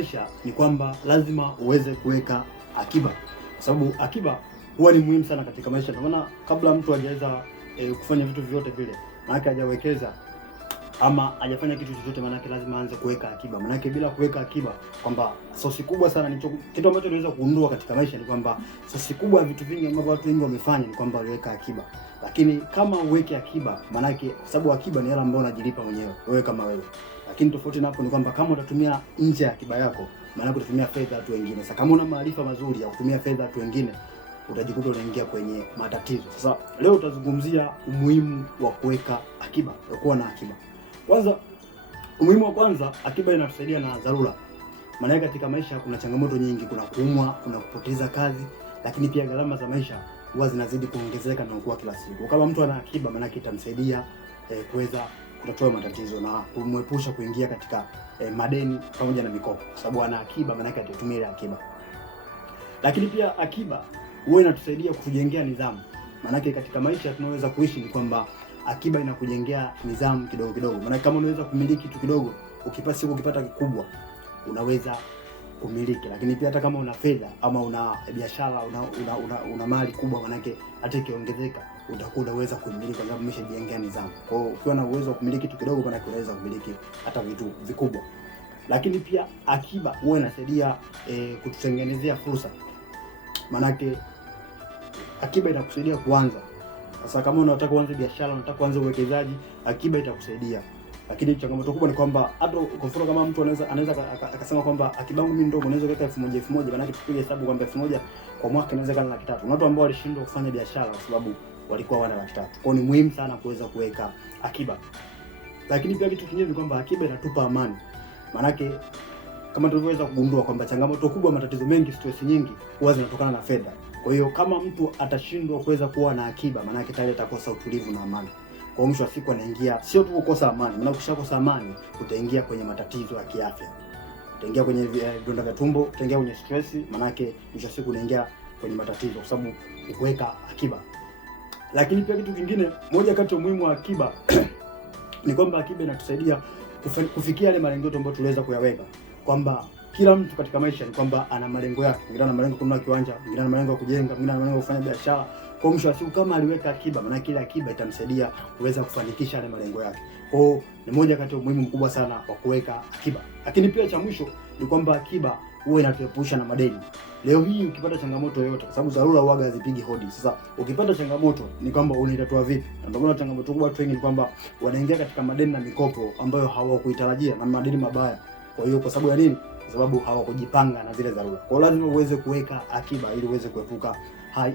maisha ni kwamba lazima uweze kuweka akiba, kwa sababu akiba huwa ni muhimu sana katika maisha. Kwa maana kabla mtu hajaweza kufanya vitu vyote vile, maana hajawekeza ama hajafanya kitu chochote, maana lazima aanze kuweka akiba. Maana bila kuweka akiba, kwamba sosi kubwa sana ni kitu ambacho tunaweza kuundua katika maisha ni kwamba sosi kubwa ya vitu vingi ambavyo watu wengi wamefanya ni kwamba waliweka akiba. Lakini kama uweke akiba, maana kwa sababu akiba ni hela ambayo unajilipa mwenyewe wewe kama wewe. Lakini tofauti na hapo ni kwamba kama utatumia nje ya akiba yako, maana utatumia fedha watu wengine. Sasa kama una maarifa mazuri ya kutumia fedha watu wengine, utajikuta unaingia kwenye matatizo. Sasa leo tutazungumzia umuhimu wa kuweka akiba, wa kuwa na akiba. Kwanza, umuhimu wa kwanza, akiba inatusaidia na dharura. Maana katika maisha kuna changamoto nyingi, kuna kuumwa, kuna kupoteza kazi, lakini pia gharama za maisha huwa zinazidi kuongezeka na kukua kila siku. Kama mtu ana akiba, maana itamsaidia kuweza kutatua matatizo na kumwepusha kuingia katika madeni pamoja na mikopo, kwa sababu ana akiba, maana atatumia ile akiba. Lakini pia akiba huwa inatusaidia kutujengea nidhamu. Maana katika maisha tunaweza kuishi ni kwamba akiba inakujengea nidhamu kidogo kidogo. Maana kama unaweza kumiliki kitu kidogo, ukipata kikubwa unaweza kumiliki. Lakini pia hata kama una fedha ama una biashara, una mali kubwa, maana hata ikiongezeka utakuwa unaweza kumiliki kwa sababu umeshajengea nidhamu. Kwa hiyo ukiwa na uwezo wa kumiliki kitu kidogo, maana unaweza kumiliki hata vitu vikubwa. Lakini pia akiba huwa inasaidia kututengenezea fursa. Maana akiba itakusaidia kuanza. Sasa kama unataka kuanza biashara, unataka kuanza uwekezaji, akiba itakusaidia. Lakini changamoto kubwa ni kwamba hata kwa mfano kama mtu anaweza akasema kwamba akiba yangu mimi ndogo, naweza kuweka 1000, maana tupige hesabu kwamba 1000 kwa mwaka inaweza kana 300,000. Kuna watu ambao walishindwa kufanya biashara kwa sababu walikuwa wana 300,000. Kwa hiyo ni muhimu sana kuweza kuweka akiba. Lakini pia kitu kingine ni kwamba akiba inatupa amani. Maana kama tulivyoweza kugundua kwamba changamoto kubwa, matatizo mengi, stress nyingi huwa zinatokana na fedha. Kwa hiyo kama mtu atashindwa kuweza kuwa na akiba, maana tayari atakosa utulivu na amani. Kwa mwisho wa siku anaingia sio tu kukosa amani, maana ukishakosa amani utaingia kwenye matatizo ya kiafya. Utaingia kwenye vidonda vya tumbo, utaingia kwenye stress, maana mwisho wa siku unaingia kwenye matatizo kwa sababu kuweka akiba. Lakini pia kitu kingine, moja kati ya umuhimu wa akiba ni kwamba akiba inatusaidia kufikia yale malengo yetu ambayo tuliweza kuyaweka. Kwamba kila mtu katika maisha ni kwamba ana malengo yake. Mwingine ana malengo kununua kiwanja, mwingine ana malengo ya kujenga, mwingine ana malengo ya kufanya biashara. Kwa mwisho wa siku kama aliweka akiba, maana kile akiba itamsaidia kuweza kufanikisha yale malengo yake. Kwa hiyo ni moja kati ya umuhimu mkubwa sana wa kuweka akiba. Lakini pia cha mwisho ni kwamba akiba huwa inatuepusha na madeni. Leo hii ukipata changamoto yoyote, kwa sababu dharura huaga hazipigi hodi. Sasa ukipata changamoto ni kwamba unaitatua vipi? Na ndio maana changamoto kubwa watu wengi ni kwamba wanaingia katika madeni na mikopo ambayo hawakuitarajia, na madeni mabaya. Kwa hiyo kwa sababu ya nini? Kwa sababu hawakujipanga na zile dharura. Kwa hiyo lazima uweze kuweka akiba ili uweze kuepuka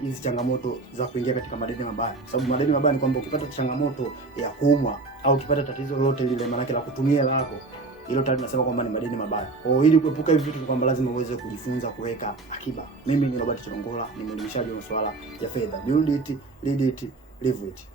hizi changamoto za kuingia katika madeni mabaya. Kwa sababu madeni mabaya ni kwamba ukipata changamoto ya kuumwa au ukipata tatizo lolote lile, maana la kutumia hela yako, hilo tayari tunasema kwamba ni madeni mabaya. Kwa hiyo ili kuepuka hivi vitu ni kwamba lazima uweze kujifunza kuweka akiba. Mimi ni Robert Chilongola, ni mwelimishaji wa masuala ya fedha. Build it, lead it, live it.